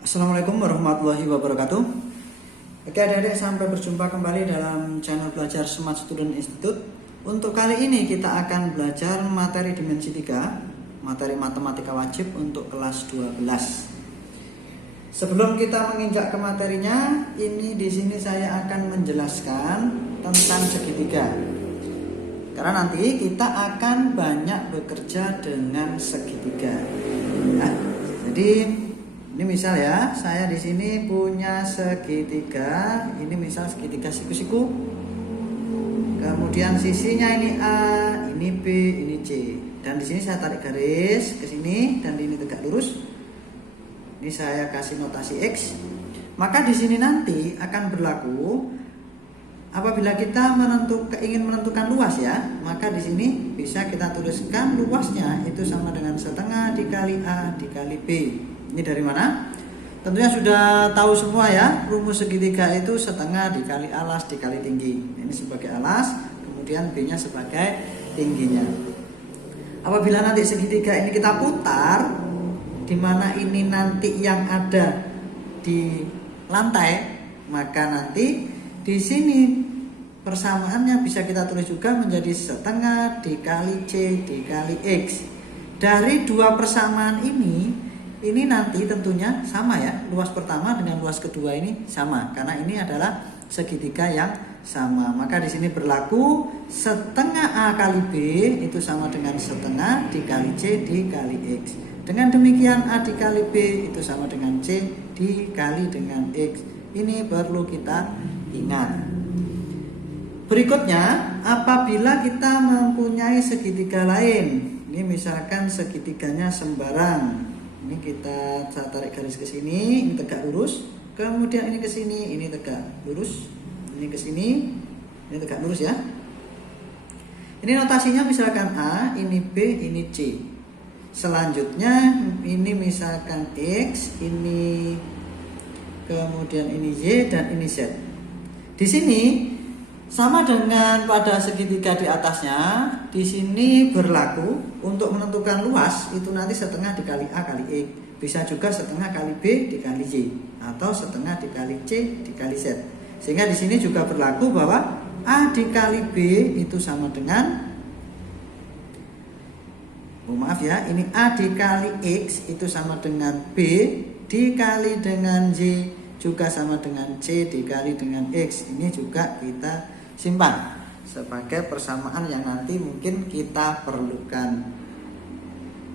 Assalamualaikum warahmatullahi wabarakatuh. Oke adik-adik, sampai berjumpa kembali dalam channel belajar Smart Student Institute. Untuk kali ini kita akan belajar materi dimensi 3, materi matematika wajib untuk kelas 12. Sebelum kita menginjak ke materinya, ini di sini saya akan menjelaskan tentang segitiga. Karena nanti kita akan banyak bekerja dengan segitiga. Nah, jadi ini misal ya, saya di sini punya segitiga. Ini misal segitiga siku-siku. Kemudian sisinya ini A, ini B, ini C. Dan di sini saya tarik garis ke sini dan ini tegak lurus. Ini saya kasih notasi X. Maka di sini nanti akan berlaku apabila kita ingin menentukan luas ya, maka di sini bisa kita tuliskan luasnya itu sama dengan setengah dikali A dikali B. Ini dari mana? Tentunya sudah tahu semua ya, rumus segitiga itu setengah dikali alas dikali tinggi. Ini sebagai alas, kemudian B-nya sebagai tingginya. Apabila nanti segitiga ini kita putar, di mana ini nanti yang ada di lantai, maka nanti di sini persamaannya bisa kita tulis juga menjadi setengah dikali C dikali X. Dari dua persamaan ini nanti tentunya sama ya, luas pertama dengan luas kedua ini sama karena ini adalah segitiga yang sama. Maka di sini berlaku setengah A kali B itu sama dengan setengah dikali C dikali X. Dengan demikian A dikali B itu sama dengan C dikali dengan X. Ini perlu kita ingat. Berikutnya, apabila kita mempunyai segitiga lain, ini misalkan segitiganya sembarang. Ini kita tarik garis ke sini, ini tegak lurus. Kemudian ini ke sini, ini tegak lurus. Ini ke sini, ini tegak lurus ya. Ini notasinya misalkan A, ini B, ini C. Selanjutnya ini misalkan X, ini kemudian ini Y dan ini Z. Di sini sama dengan pada segitiga di atasnya, di sini berlaku untuk menentukan luas itu nanti setengah dikali A kali X. Bisa juga setengah kali B dikali Y atau setengah dikali C dikali Z. Sehingga di sini juga berlaku bahwa A dikali B itu sama dengan, maaf ya, ini A dikali X itu sama dengan B dikali dengan Y juga sama dengan C dikali dengan X. Ini juga kita simpan sebagai persamaan yang nanti mungkin kita perlukan.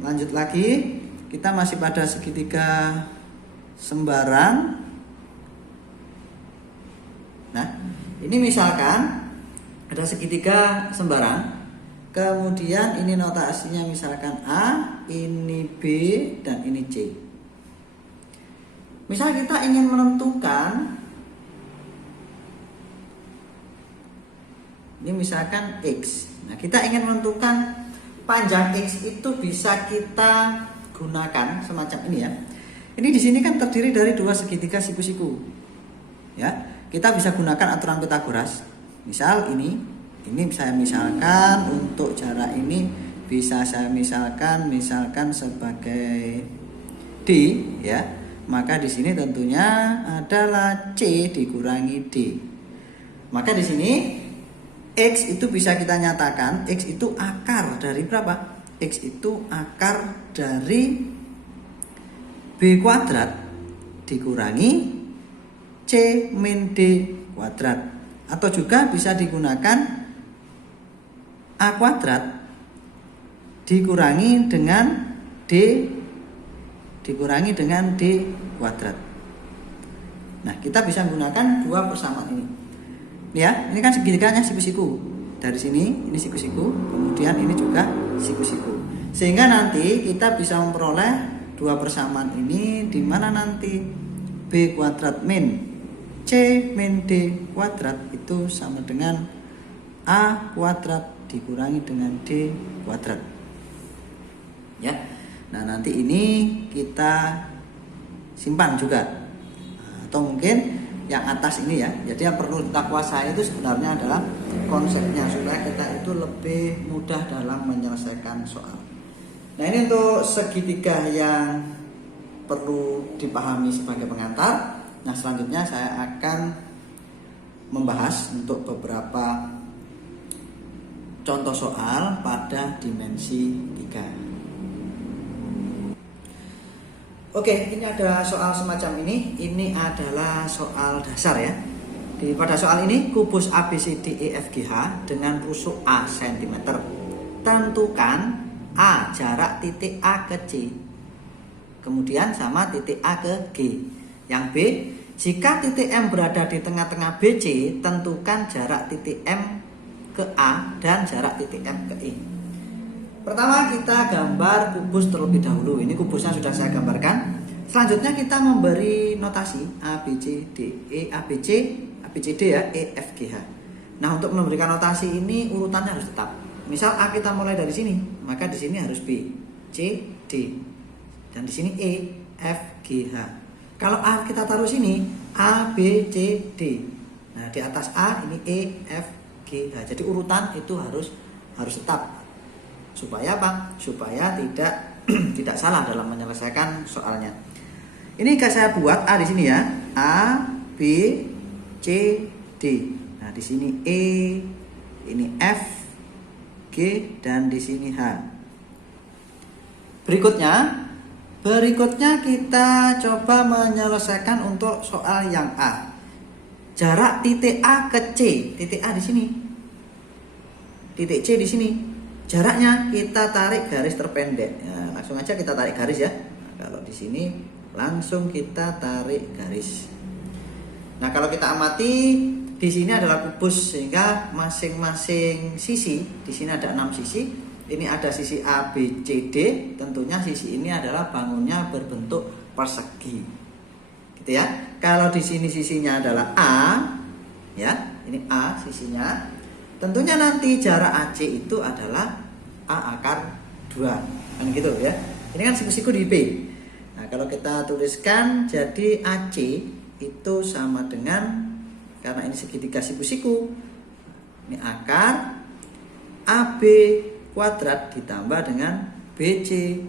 Lanjut lagi, kita masih pada segitiga sembarang. Nah, ini misalkan ada segitiga sembarang. Kemudian ini notasinya misalkan A, ini B, dan ini C. Misal kita ingin menentukan, ini misalkan X. Nah, kita ingin menentukan panjang X itu bisa kita gunakan semacam ini ya. Ini di sini kan terdiri dari dua segitiga siku-siku. Ya, kita bisa gunakan aturan Pythagoras. Misal ini saya misalkan untuk jarak ini bisa saya misalkan sebagai D ya. Maka di sini tentunya adalah C dikurangi D. Maka di sini X itu bisa kita nyatakan, X itu akar dari berapa? X itu akar dari B kuadrat dikurangi C min D kuadrat. Atau juga bisa digunakan A kuadrat dikurangi dengan D kuadrat. Nah, kita bisa menggunakan dua persamaan ini. Ya, ini kan segitiganya siku-siku. Dari sini ini siku-siku, kemudian ini juga siku-siku. Sehingga nanti kita bisa memperoleh dua persamaan ini di mana nanti B kuadrat min C min D kuadrat itu sama dengan A kuadrat dikurangi dengan D kuadrat. Ya. Nah, nanti ini kita simpan juga. Atau mungkin yang atas ini ya. Jadi yang perlu kita kuasai itu sebenarnya adalah konsepnya supaya kita itu lebih mudah dalam menyelesaikan soal. Nah, ini untuk segitiga yang perlu dipahami sebagai pengantar. Nah, selanjutnya saya akan membahas untuk beberapa contoh soal pada dimensi 3. Oke, ini ada soal semacam ini. Ini adalah soal dasar ya. Pada soal ini, kubus ABCDEFGH dengan rusuk A cm. Tentukan A jarak titik A ke C. Kemudian sama titik A ke G. Yang B, jika titik M berada di tengah-tengah BC, tentukan jarak titik M ke A dan jarak titik M ke E. Pertama kita gambar kubus terlebih dahulu. Ini kubusnya sudah saya gambarkan. Selanjutnya kita memberi notasi A, B, C, D, E, A, B, C, A, B, C, D ya, E, F, G, H. Nah, untuk memberikan notasi ini urutannya harus tetap. Misal A kita mulai dari sini, maka di sini harus B, C, D. Dan di sini E, F, G, H. Kalau A kita taruh sini, A, B, C, D. Nah, di atas A ini E, F, G, H. Jadi urutan itu harus tetap. Supaya apa? Supaya tidak salah dalam menyelesaikan soalnya. Ini saya buat A di sini ya. A, B, C, D. Nah, di sini E, ini F, G, dan di sini H. Berikutnya kita coba menyelesaikan untuk soal yang A. Jarak titik A ke C. Titik A di sini. Titik C di sini. Jaraknya kita tarik garis terpendek. Nah, langsung aja kita tarik garis ya. Nah, kalau di sini langsung kita tarik garis. Nah, kalau kita amati di sini adalah kubus sehingga masing-masing sisi, di sini ada 6 sisi. Ini ada sisi A, B, C, D. Tentunya sisi ini adalah bangunnya berbentuk persegi. Gitu ya. Kalau di sini sisinya adalah A, ya. Ini A sisinya. Tentunya nanti jarak AC itu adalah A akar 2. Kan gitu ya. Ini kan siku-siku di P. Nah, kalau kita tuliskan jadi AC itu sama dengan, karena ini segitiga siku-siku, ini akar AB kuadrat ditambah dengan BC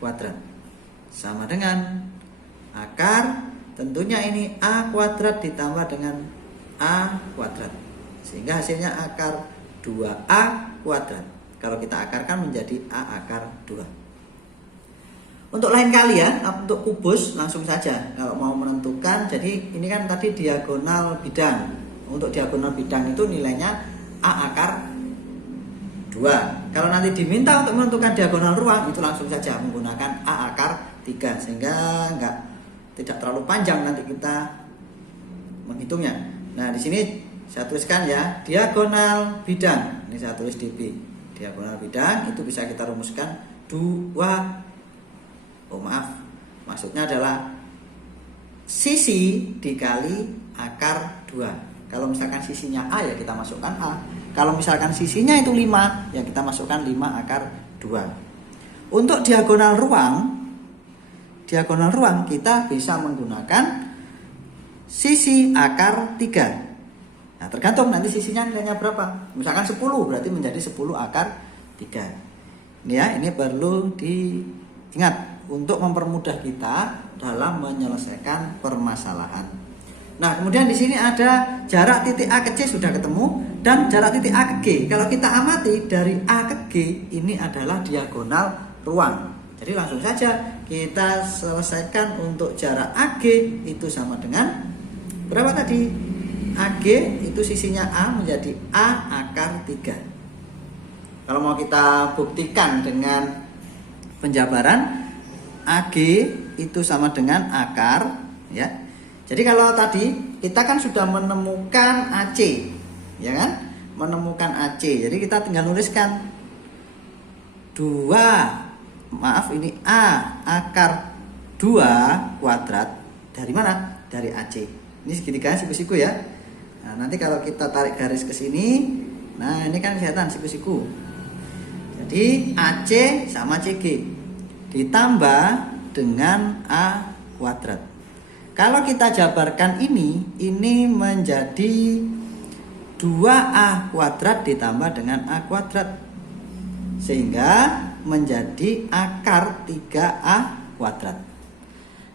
kuadrat sama dengan akar, tentunya ini A kuadrat ditambah dengan A kuadrat. Sehingga hasilnya akar 2A kuadrat. Kalau kita akarkan menjadi A akar 2. Untuk lain kali ya, untuk kubus langsung saja. Kalau mau menentukan, jadi ini kan tadi diagonal bidang. Untuk diagonal bidang itu nilainya A akar 2. Kalau nanti diminta untuk menentukan diagonal ruang, itu langsung saja menggunakan A akar 3. Sehingga tidak terlalu panjang nanti kita menghitungnya. Nah, di sini saya tuliskan ya, diagonal bidang. Ini saya tulis DB. Diagonal bidang itu bisa kita rumuskan maksudnya adalah sisi dikali akar 2. Kalau misalkan sisinya A ya kita masukkan A. Kalau misalkan sisinya itu 5, ya kita masukkan 5 akar 2. Untuk diagonal ruang kita bisa menggunakan sisi akar 3. Nah, tergantung nanti sisinya nilainya berapa. Misalkan 10, berarti menjadi 10 akar 3. Ini ya, ini perlu diingat untuk mempermudah kita dalam menyelesaikan permasalahan. Nah, kemudian di sini ada jarak titik A ke C sudah ketemu dan jarak titik A ke G. Kalau kita amati dari A ke G ini adalah diagonal ruang. Jadi langsung saja kita selesaikan untuk jarak AG itu sama dengan berapa tadi? AG itu sisinya A menjadi A akar 3. Kalau mau kita buktikan dengan penjabaran, AG itu sama dengan akar ya. Jadi kalau tadi kita kan sudah menemukan AC, ya kan? Menemukan AC. Jadi kita tinggal nuliskan 2, ini A akar 2 kuadrat dari mana? Dari AC. Ini segitiga siku-siku ya. Nah, nanti kalau kita tarik garis ke sini, nah ini kan kelihatan siku-siku. Jadi AC sama CG ditambah dengan A kuadrat. Kalau kita jabarkan ini menjadi 2A kuadrat ditambah dengan A kuadrat. Sehingga menjadi akar 3A kuadrat.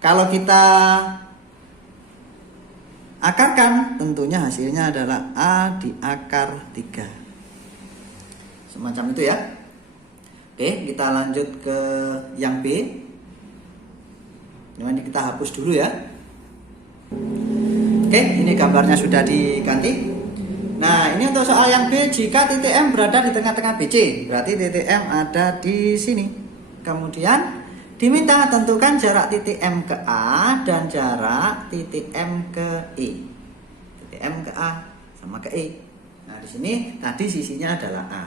Kalau kita akarkan, tentunya hasilnya adalah A di akar 3. Semacam itu ya. Oke, kita lanjut ke yang B. Ini kita hapus dulu ya. Oke, ini gambarnya sudah diganti. Nah, ini untuk soal yang B, jika titik M berada di tengah-tengah BC, berarti titik M ada di sini. Kemudian diminta tentukan jarak titik M ke A dan jarak titik M ke E. Titik M ke A sama ke E. Nah, di sini tadi sisinya adalah A.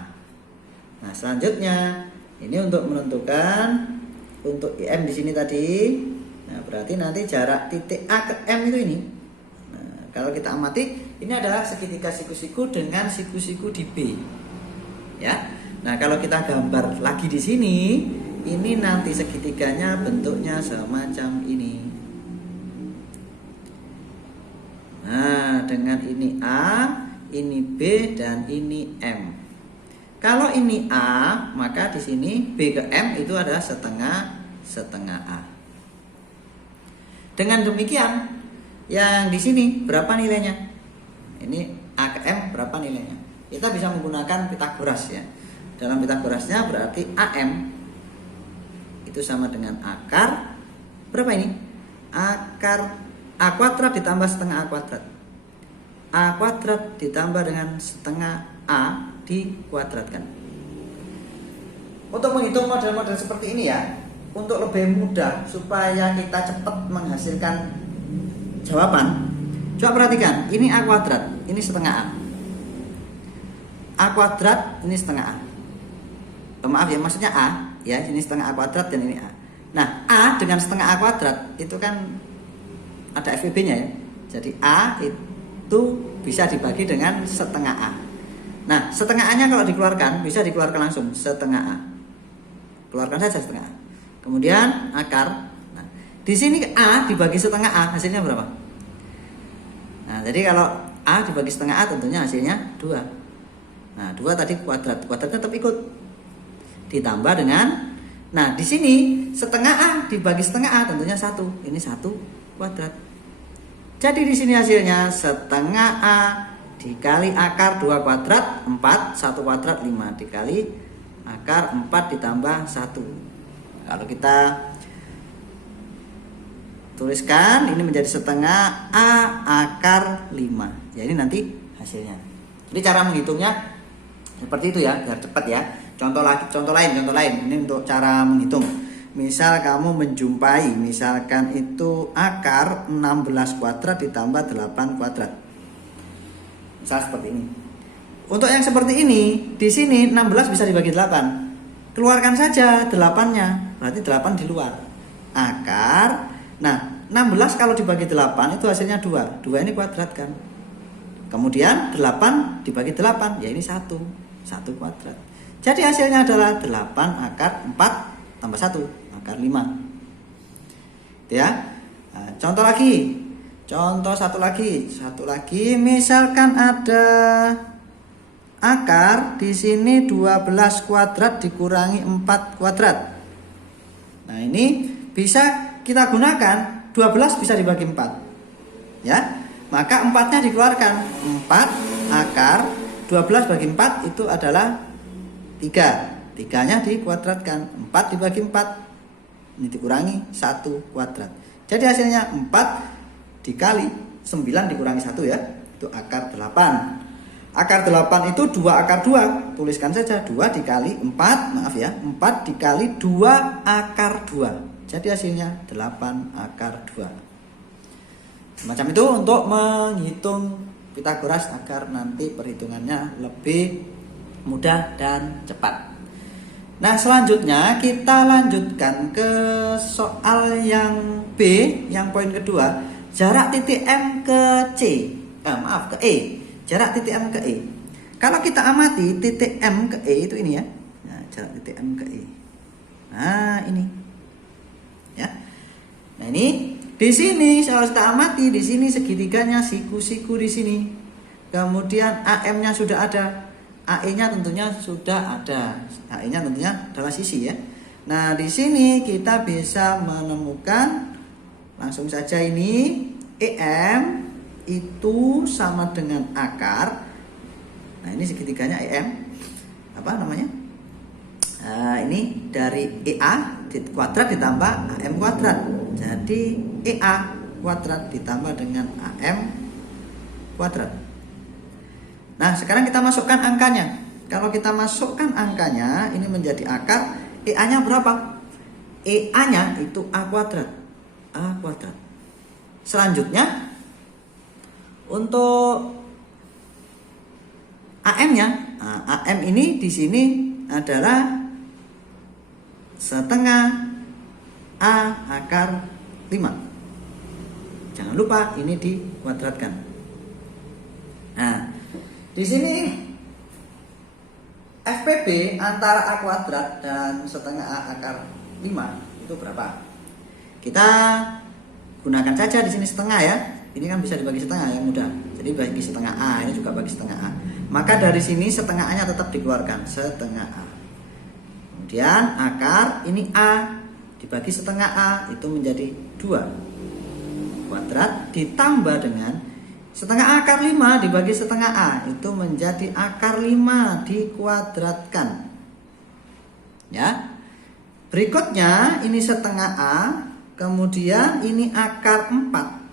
Nah, selanjutnya ini untuk menentukan untuk M di sini tadi. Nah, berarti nanti jarak titik A ke M itu ini. Nah, kalau kita amati, ini adalah segitiga siku-siku dengan siku-siku di B. Ya. Nah, kalau kita gambar lagi di sini, ini nanti segitiganya bentuknya semacam ini. Nah, dengan ini A, ini B, dan ini M. Kalau ini A, maka di sini B ke M itu adalah setengah A. Dengan demikian, yang di sini berapa nilainya? Ini A ke M berapa nilainya? Kita bisa menggunakan Pitagoras ya. Dalam Pitagorasnya berarti AM itu sama dengan akar berapa ini? Akar A kuadrat ditambah setengah A kuadrat. A kuadrat ditambah dengan setengah A dikuadratkan. Untuk menghitung model-model seperti ini ya, untuk lebih mudah supaya kita cepat menghasilkan jawaban, coba perhatikan, ini A kuadrat, ini setengah A. A kuadrat, ini setengah A. Maaf ya, maksudnya A, ya, ini setengah A kuadrat dan ini A. Nah, A dengan setengah A kuadrat itu kan ada FEB-nya ya. Jadi A itu bisa dibagi dengan setengah A. Nah, setengah A-nya kalau dikeluarkan, bisa dikeluarkan langsung setengah A. Keluarkan saja setengah A. Kemudian akar. Nah, di sini A dibagi setengah A, hasilnya berapa? Nah, jadi kalau A dibagi setengah A tentunya hasilnya 2. Nah, 2 tadi kuadrat. Kuadratnya tetap ikut. Ditambah dengan, nah di sini setengah A dibagi setengah A tentunya 1. Ini 1 kuadrat. Jadi di sini hasilnya setengah A dikali akar 2 kuadrat 4, 1 kuadrat 5 dikali akar 4 ditambah 1. Kalau kita tuliskan ini menjadi setengah A akar 5. Ya ini nanti hasilnya. Jadi cara menghitungnya seperti itu ya, biar cepat ya. Contoh lain. Ini untuk cara menghitung. Misal kamu menjumpai, misalkan itu akar 16 kuadrat ditambah 8 kuadrat. Misal seperti ini. Untuk yang seperti ini, di sini 16 bisa dibagi 8. Keluarkan saja 8-nya, berarti 8 di luar. Akar, nah 16 kalau dibagi 8 itu hasilnya 2. 2 ini kuadrat kan. Kemudian 8 dibagi 8, ya ini 1 kuadrat. Jadi hasilnya adalah 8 akar 4 tambah 1, akar 5. Itu ya. Nah, contoh lagi. Contoh satu lagi, misalkan ada akar di sini 12 kuadrat dikurangi 4 kuadrat. Nah, ini bisa kita gunakan 12 bisa dibagi 4. Ya. Maka 4-nya dikeluarkan. 4 akar 12 bagi 4 itu adalah 3. 3-nya dikuadratkan. 4 dibagi 4 ini dikurangi 1 kuadrat. Jadi hasilnya 4 dikali 9 dikurangi 1 ya. Itu akar 8. Akar 8 itu 2 akar 2. Tuliskan saja 2 dikali 4. Maaf ya, 4 dikali 2 akar 2. Jadi hasilnya 8 akar 2. Semacam itu untuk menghitung Pitagoras agar nanti perhitungannya lebih mudah dan cepat. Nah, selanjutnya kita lanjutkan ke soal yang B, yang poin kedua, jarak titik M ke C. Ke E. Jarak titik M ke E. Kalau kita amati titik M ke E itu ini ya. Nah, jarak titik M ke E. Nah, ini. Ya. Nah, ini di sini kalau kita amati di sini segitiganya siku-siku di sini. Kemudian AM-nya sudah ada. AE-nya tentunya sudah ada. AE-nya tentunya adalah sisi ya. Nah, di sini kita bisa menemukan langsung saja ini EM itu sama dengan akar. Nah ini segitiganya EM apa namanya? Ini dari EA kuadrat ditambah AM kuadrat. Jadi EA kuadrat ditambah dengan AM kuadrat. Nah sekarang kita masukkan angkanya. Kalau kita masukkan angkanya ini menjadi akar. EA-nya berapa? EA-nya itu A kuadrat. A kuadrat. Selanjutnya untuk AM-nya, AM ini di sini adalah setengah A akar 5. Jangan lupa ini dikuadratkan. Nah, di sini FPB antara A kuadrat dan setengah A akar 5 itu berapa? Kita gunakan saja di sini setengah ya. Ini kan bisa dibagi setengah yang mudah. Jadi bagi setengah A, ini juga bagi setengah A. Maka dari sini setengah A-nya tetap dikeluarkan, setengah A. Kemudian akar ini A dibagi setengah A itu menjadi 2 kuadrat ditambah dengan setengah akar 5 dibagi setengah A itu menjadi akar 5 dikuadratkan. Ya. Berikutnya ini setengah A, kemudian ini akar 4.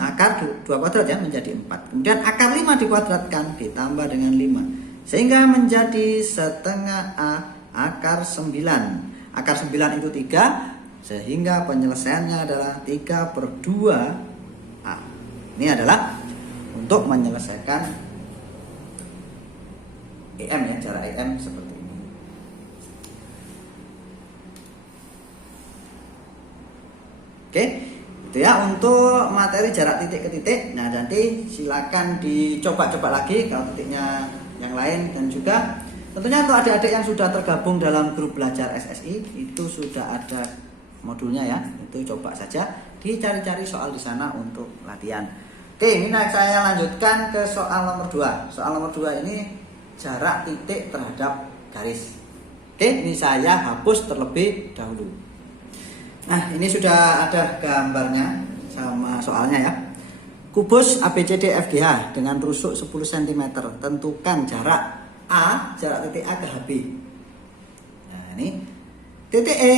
Akar 2 kuadrat ya menjadi 4. Kemudian akar 5 dikuadratkan ditambah dengan 5 sehingga menjadi setengah A akar 9. Akar 9 itu 3 sehingga penyelesaiannya adalah 3/2 A. Ini adalah untuk menyelesaikan EM ya, cara EM seperti ini. Oke. Itu ya untuk materi jarak titik ke titik. Nah nanti silakan dicoba-coba lagi kalau titiknya yang lain. Dan juga tentunya untuk adik-adik yang sudah tergabung dalam grup belajar SSI itu sudah ada modulnya ya. Itu coba saja dicari-cari soal di sana untuk latihan. Oke, ini saya lanjutkan ke soal nomor 2. Soal nomor 2 ini jarak titik terhadap garis. Oke, ini saya hapus terlebih dahulu. Nah ini sudah ada gambarnya sama soalnya ya. Kubus ABCDFGH dengan rusuk 10 cm. Tentukan jarak A, jarak titik A ke HB. Nah ini titik E.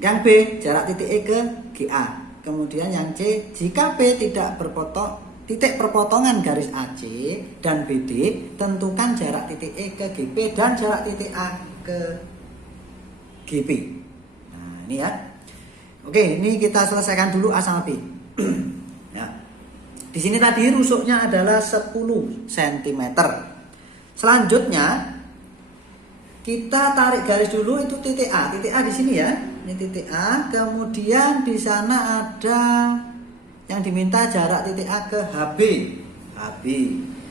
Yang B, jarak titik E ke GA. Kemudian yang C, jika B tidak berpotong titik perpotongan garis AC dan BD, tentukan jarak titik E ke GP dan jarak titik A ke GP. Nah ini ya. Oke, ini kita selesaikan dulu A sama B. Ya. Di sini tadi rusuknya adalah 10 cm. Selanjutnya kita tarik garis dulu itu titik A. Titik A di sini ya. Ini titik A, kemudian di sana ada yang diminta jarak titik A ke HB. HB.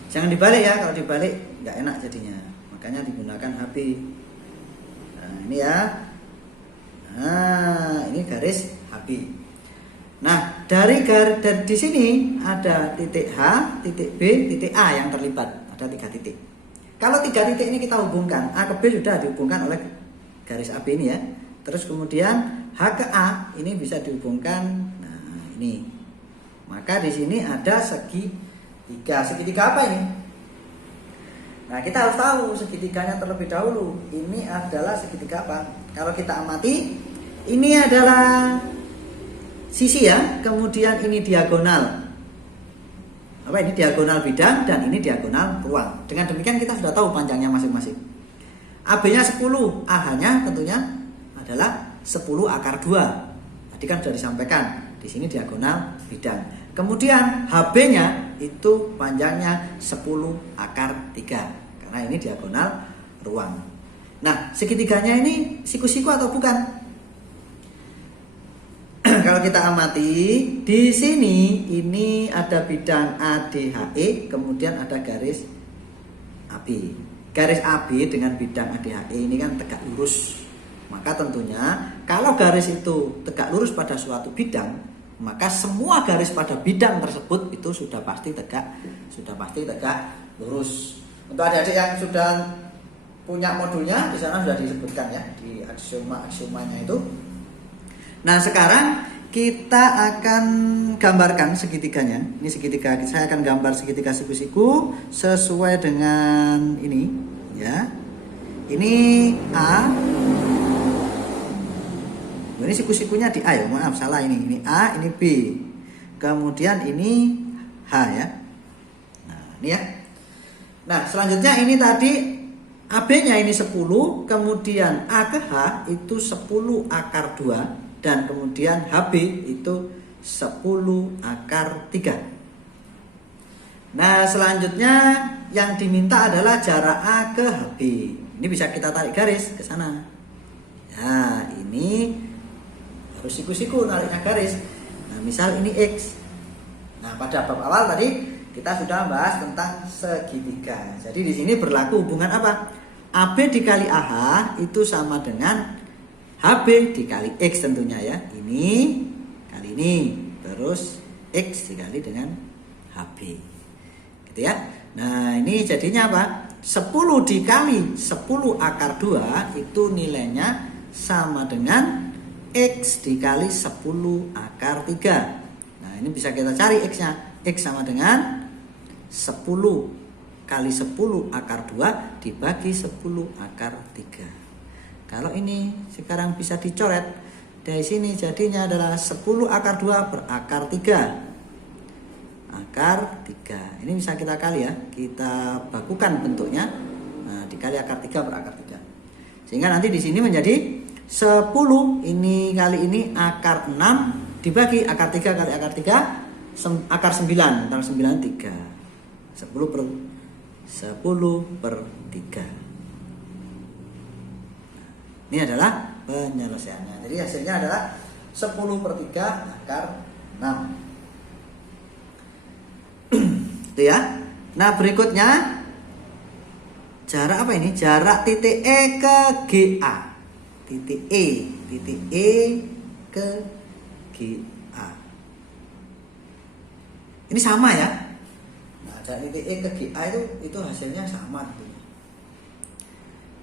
Jangan dibalik ya, kalau dibalik nggak enak jadinya. Makanya digunakan HB. Nah, ini ya. Nah, ini garis HB. Nah, dari di sini ada titik H, titik B, titik A yang terlibat. Ada 3 titik. Kalau 3 titik ini kita hubungkan, A ke B sudah dihubungkan oleh garis AB ini ya. Terus kemudian H ke A ini bisa dihubungkan. Nah, ini. Maka di sini ada segitiga. Segitiga apa ini? Nah, kita harus tahu segitiganya terlebih dahulu. Ini adalah segitiga apa? Kalau kita amati, ini adalah sisi ya, kemudian ini diagonal. Apa ini diagonal bidang dan ini diagonal ruang. Dengan demikian kita sudah tahu panjangnya masing-masing. AB-nya 10, AH-nya tentunya adalah 10 akar 2. Tadi kan sudah disampaikan, di sini diagonal bidang. Kemudian HB-nya itu panjangnya 10 akar 3. Karena ini diagonal ruang. Nah, segitiganya ini siku-siku atau bukan? Kalau kita amati di sini ini ada bidang ADHE, kemudian ada garis AB. Garis AB dengan bidang ADHE ini kan tegak lurus. Maka tentunya kalau garis itu tegak lurus pada suatu bidang, maka semua garis pada bidang tersebut itu sudah pasti tegak lurus. Untuk adik-adik yang sudah punya modulnya di sana sudah disebutkan ya di aksiomanya itu. Nah, sekarang kita akan gambarkan segitiganya. Ini segitiga, saya akan gambar segitiga siku-siku sesuai dengan ini ya. Ini A. Ini siku-sikunya di A ya, maaf salah ini. Ini A, ini B. Kemudian ini H ya. Nah, ini ya. Nah, selanjutnya ini tadi AB-nya ini 10, kemudian A ke H itu 10 akar 2, dan kemudian HB itu 10 akar 3. Nah, selanjutnya yang diminta adalah jarak A ke HB. Ini bisa kita tarik garis ke sana. Ya, ini harus siku-siku nariknya garis. Nah, misal ini X. Nah, pada bab awal tadi kita sudah bahas tentang segitiga. Jadi di sini berlaku hubungan apa? AB dikali AH itu sama dengan HB dikali X tentunya ya. Ini kali ini. Terus X dikali dengan HB. Gitu ya. Nah, ini jadinya apa? 10 dikali 10 akar 2 itu nilainya sama dengan X dikali 10 akar 3. Nah, ini bisa kita cari X-nya. X sama dengan 10 kali 10 akar 2 dibagi 10 akar 3. Kalau ini sekarang bisa dicoret. Dari sini jadinya adalah 10 akar 2 berakar 3. Akar 3. Ini bisa kita kali ya. Kita bakukan bentuknya. Nah, dikali akar 3 berakar 3. Sehingga nanti di sini menjadi 10 ini kali ini akar 6 dibagi akar 3 kali akar 3 akar 9. Akar 9 3. 10 per 3. Ini adalah penyelesaiannya. Jadi hasilnya adalah 10 per 3 akar 6. Itu ya. Nah, berikutnya jarak apa ini? Jarak titik E ke GA. Titik E ke GA. Ini sama ya. Nah, jarak titik E ke GA itu hasilnya sama gitu.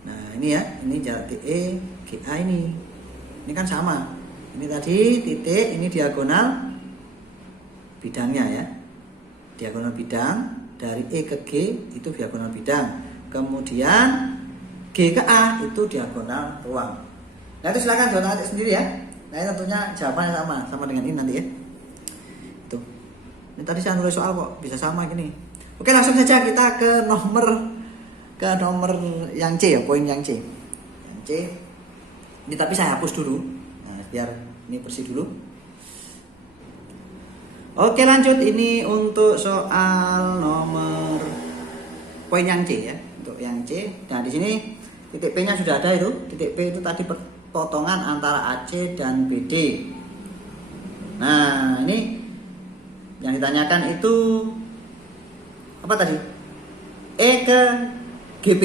Nah, ini ya, ini jarak titik E GA ini. Ini kan sama. Ini tadi titik, ini diagonal bidangnya ya. Diagonal bidang dari E ke G itu diagonal bidang. Kemudian G ke A itu diagonal ruang. Nah, itu silakan jawab sendiri ya. Nah, ini tentunya jawabannya sama dengan ini nanti ya. Itu. Ini tadi saya nulis soal kok bisa sama gini. Oke, langsung saja kita ke nomor yang C ya, poin yang C. Yang C. Ini tapi saya hapus dulu. Nah, biar ini bersih dulu. Oke, lanjut. Ini untuk soal nomor poin yang C ya. Untuk yang C. Nah, di sini titik P-nya sudah ada itu. Titik P itu tadi potongan antara AC dan BD. Nah, ini yang ditanyakan itu apa tadi? E ke GP.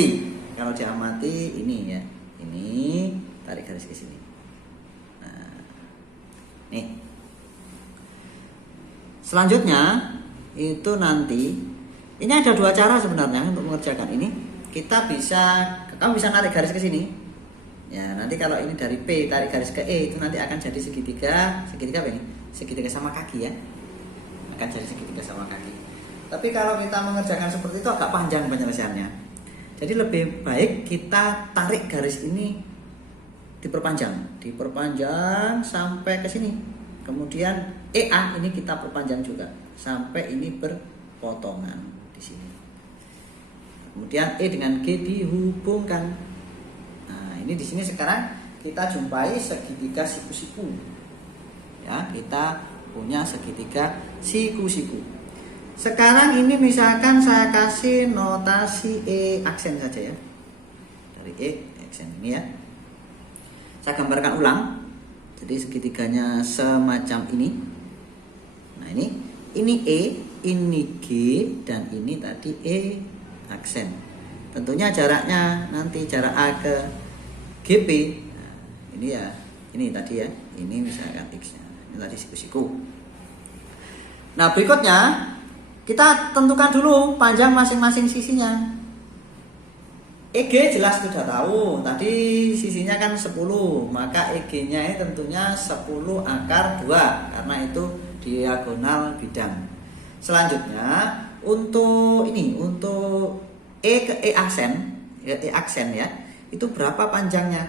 Kalau diamati ini ya. Ini tarik garis ke sini. Nah, nih. Selanjutnya itu nanti ini ada dua cara sebenarnya untuk mengerjakan ini. Kamu bisa narik garis ke sini. Ya, nanti kalau ini dari P tarik garis ke E itu nanti akan jadi segitiga apa ini? Segitiga sama kaki ya. Akan jadi segitiga sama kaki. Tapi kalau kita mengerjakan seperti itu agak panjang penyelesaiannya. Jadi lebih baik kita tarik garis ini diperpanjang sampai ke sini. Kemudian EA ini kita perpanjang juga sampai ini berpotongan di sini. Kemudian E dengan G dihubungkan. Nah, ini di sini sekarang kita jumpai segitiga siku-siku. Ya, kita punya segitiga siku-siku. Sekarang ini misalkan saya kasih notasi E aksen saja ya. Dari E aksen ini ya. Saya gambarkan ulang. Jadi segitiganya semacam ini. Nah, ini E, ini G, dan ini tadi E aksen. Tentunya jaraknya nanti jarak A ke GP. Nah, ini ya, ini tadi ya. Ini misalkan X-nya. Ini tadi siku-siku. Nah, berikutnya kita tentukan dulu panjang masing-masing sisinya. EG jelas sudah tahu. Tadi sisinya kan 10, maka EG-nya ini tentunya 10 akar 2 karena itu diagonal bidang. Selanjutnya untuk ini, untuk E ke E aksen ya. Itu berapa panjangnya?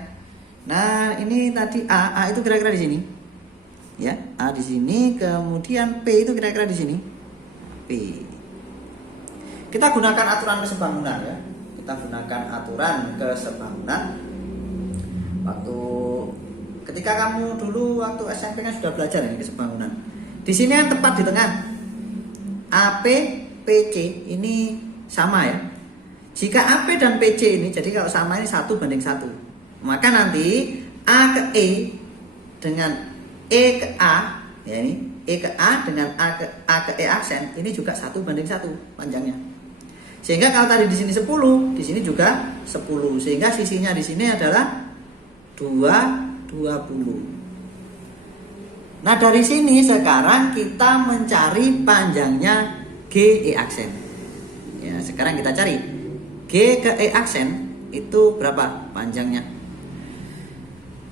Nah, ini tadi A itu kira-kira di sini. Ya, A di sini, kemudian P itu kira-kira di sini. P. Kita gunakan aturan kesebangunan ya. Kita gunakan aturan kesebangunan. Waktu ketika kamu dulu waktu SMP kan sudah belajar ini kesebangunan. Di sini yang tepat di tengah. AP PC ini sama ya. Jika AP dan PC ini, jadi kalau sama ini 1:1, maka nanti A ke E dengan E ke A, ya ini E ke A dengan A ke E aksen ini juga 1:1 panjangnya. Sehingga kalau tadi di sini 10, di sini juga 10. Sehingga sisinya di sini adalah 20. Nah, dari sini sekarang kita mencari panjangnya GE aksen. Ya, sekarang kita cari G ke E aksen itu berapa panjangnya?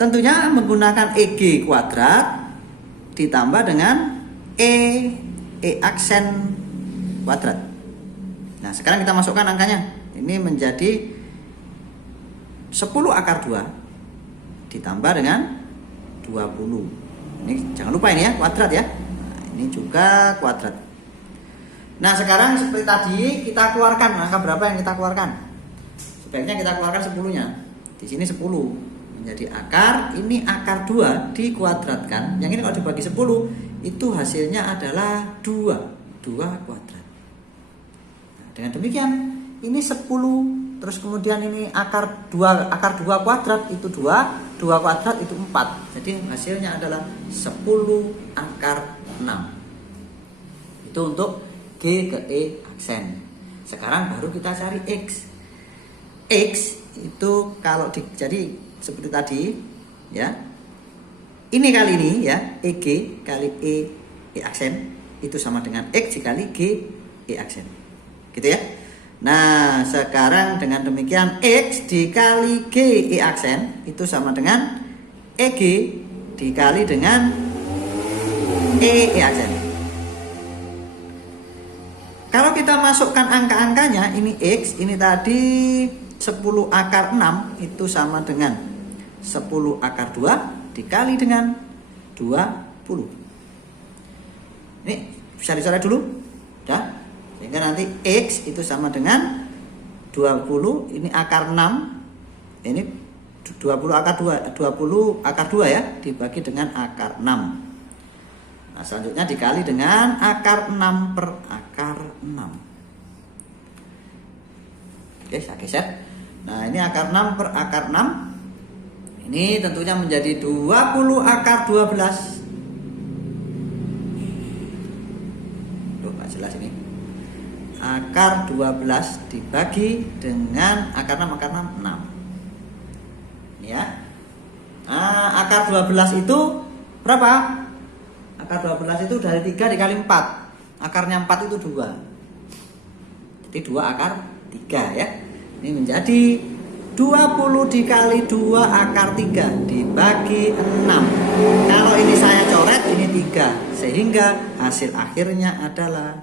Tentunya menggunakan EG kuadrat ditambah dengan E aksen kuadrat. Nah, sekarang kita masukkan angkanya. Ini menjadi 10 akar 2 ditambah dengan 20. Ini jangan lupa ini ya, kuadrat ya. Nah, ini juga kuadrat. Nah, sekarang seperti tadi kita keluarkan angka berapa yang kita keluarkan? Sebaiknya kita keluarkan 10-nya. Di sini 10 menjadi akar, ini akar 2 dikuadratkan. Yang ini kalau dibagi 10 itu hasilnya adalah 2 kuadrat. Nah, dengan demikian ini 10 terus kemudian ini akar 2 kuadrat itu 2 kuadrat itu 4. Jadi hasilnya adalah 10 akar 6. Itu untuk G ke E aksen. Sekarang baru kita cari X. X itu kalau jadi seperti tadi ya. Ini kali ini ya, EG kali E aksen itu sama dengan X dikali G E aksen. Gitu ya. Nah, sekarang dengan demikian X dikali G E aksen itu sama dengan EG dikali dengan E aksen. Kalau kita masukkan angka-angkanya, ini X, ini tadi 10 akar 6 itu sama dengan 10 akar 2 dikali dengan 20. Ini bisa dicoret dulu. Ya. Sehingga nanti X itu sama dengan 20, ini akar 6. Ini 20 akar 2 ya, dibagi dengan akar 6. Nah, selanjutnya dikali dengan akar 6 per akar 6. Oke, saya geser. Nah, ini akar 6 per akar 6. Ini tentunya menjadi 20 akar 12. Loh, nggak jelas ini. Akar 12 dibagi dengan akar 6, 6. Ini ya. Nah, akar 12 itu berapa? Akar 12 itu dari 3 dikali 4. Akarnya 4 itu 2. Jadi 2 akar 3 ya. Ini menjadi 20 dikali 2 akar 3 dibagi 6. Kalau ini saya coret, ini 3. Sehingga hasil akhirnya adalah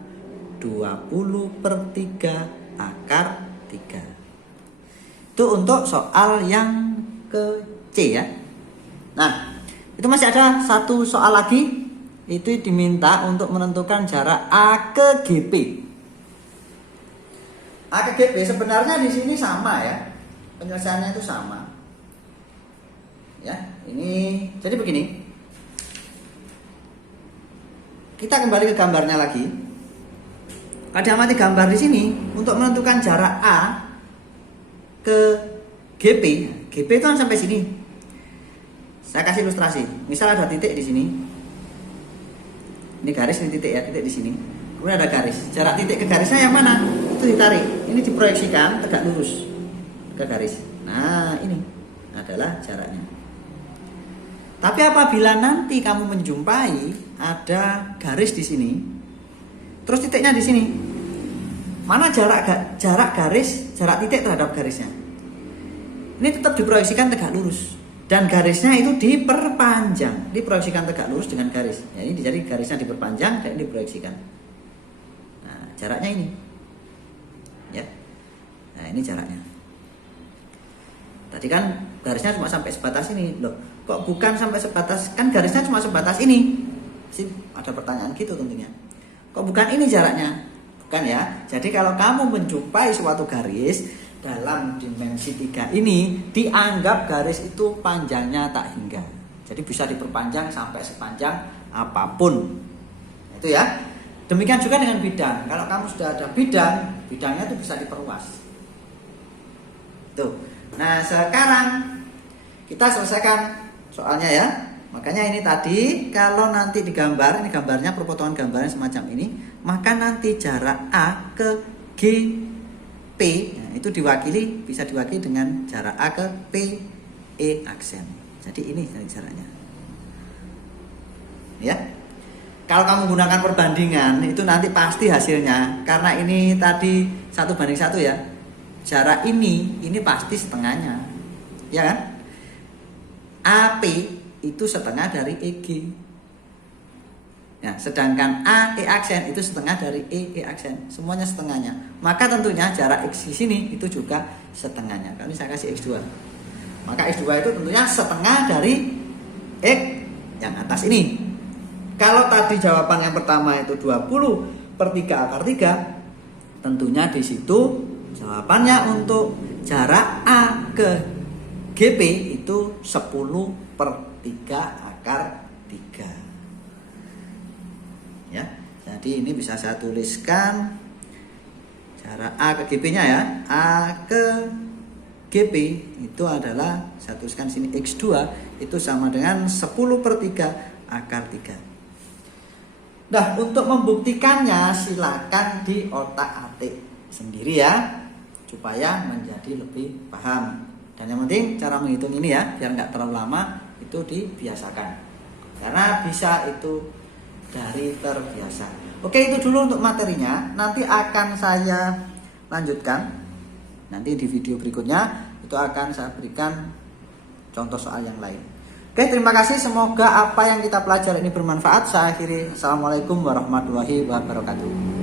20/3 akar 3. Itu untuk soal yang ke C ya. Nah, itu masih ada satu soal lagi. Itu diminta untuk menentukan jarak A ke GP. A ke GP sebenarnya di sini sama ya. Penyelesaiannya itu sama. Ya, ini jadi begini. Kita kembali ke gambarnya lagi. Ada amati gambar di sini untuk menentukan jarak A ke GP. GP itu kan sampai sini. Saya kasih ilustrasi. Misal ada titik di sini. Ini garis, ini titik ya, titik di sini. Kemudian ada garis. Jarak titik ke garisnya yang mana? Itu ditarik. Ini diproyeksikan tegak lurus ke garis. Nah, ini adalah jaraknya. Tapi apabila nanti kamu menjumpai ada garis di sini, terus titiknya di sini, mana jarak garis, jarak titik terhadap garisnya? ini tetap diproyeksikan tegak lurus. Dan garisnya itu diperpanjang, diproyeksikan tegak lurus dengan garis. Ya, ini jadi garisnya diperpanjang dan diproyeksikan. Nah, jaraknya ini, ya. Nah, ini jaraknya. Tadi kan garisnya cuma sampai sebatas ini, loh. Kok bukan sampai sebatas? Kan garisnya cuma sebatas ini. Sih, ada pertanyaan gitu tentunya. Kok bukan ini jaraknya? Bukan ya. Jadi kalau kamu menjumpai suatu garis dalam dimensi 3 ini, dianggap garis itu panjangnya tak hingga. Jadi bisa diperpanjang sampai sepanjang apapun. Itu ya. Demikian juga dengan bidang. Kalau kamu sudah ada bidang, bidangnya itu bisa diperluas. Tuh. Nah, sekarang kita selesaikan soalnya ya. Makanya ini tadi kalau nanti digambar, ini gambarnya perpotongan gambarnya semacam ini, maka nanti jarak A ke G P, nah, itu bisa diwakili dengan jarak A ke P E aksen. Jadi ini jaraknya. Ya. Kalau kamu gunakan perbandingan itu nanti pasti hasilnya, karena ini tadi 1:1 ya. Jarak ini pasti setengahnya. Ya kan? AP itu setengah dari EG. Nah, sedangkan AE aksen itu setengah dari EE aksen, semuanya setengahnya. Maka tentunya jarak X di sini itu juga setengahnya. Kalau saya kasih X2, maka X2 itu tentunya setengah dari X yang atas ini. Kalau tadi jawaban yang pertama itu 20/3 akar 3, tentunya di situ jawabannya untuk jarak A ke GP itu 10/3 akar 3. Ya, jadi ini bisa saya tuliskan jarak A ke GP-nya ya. A ke GP itu adalah, saya tuliskan sini X2 itu sama dengan 10/3 akar 3. Nah, untuk membuktikannya silakan di otak-atik sendiri ya, supaya menjadi lebih paham. Dan yang penting cara menghitung ini ya, biar nggak terlalu lama, itu dibiasakan. Karena bisa itu dari terbiasa. Oke, itu dulu untuk materinya. Nanti akan saya lanjutkan. Nanti di video berikutnya itu akan saya berikan contoh soal yang lain. Oke, terima kasih. Semoga apa yang kita pelajari ini bermanfaat. Saya akhiri. Assalamualaikum warahmatullahi wabarakatuh.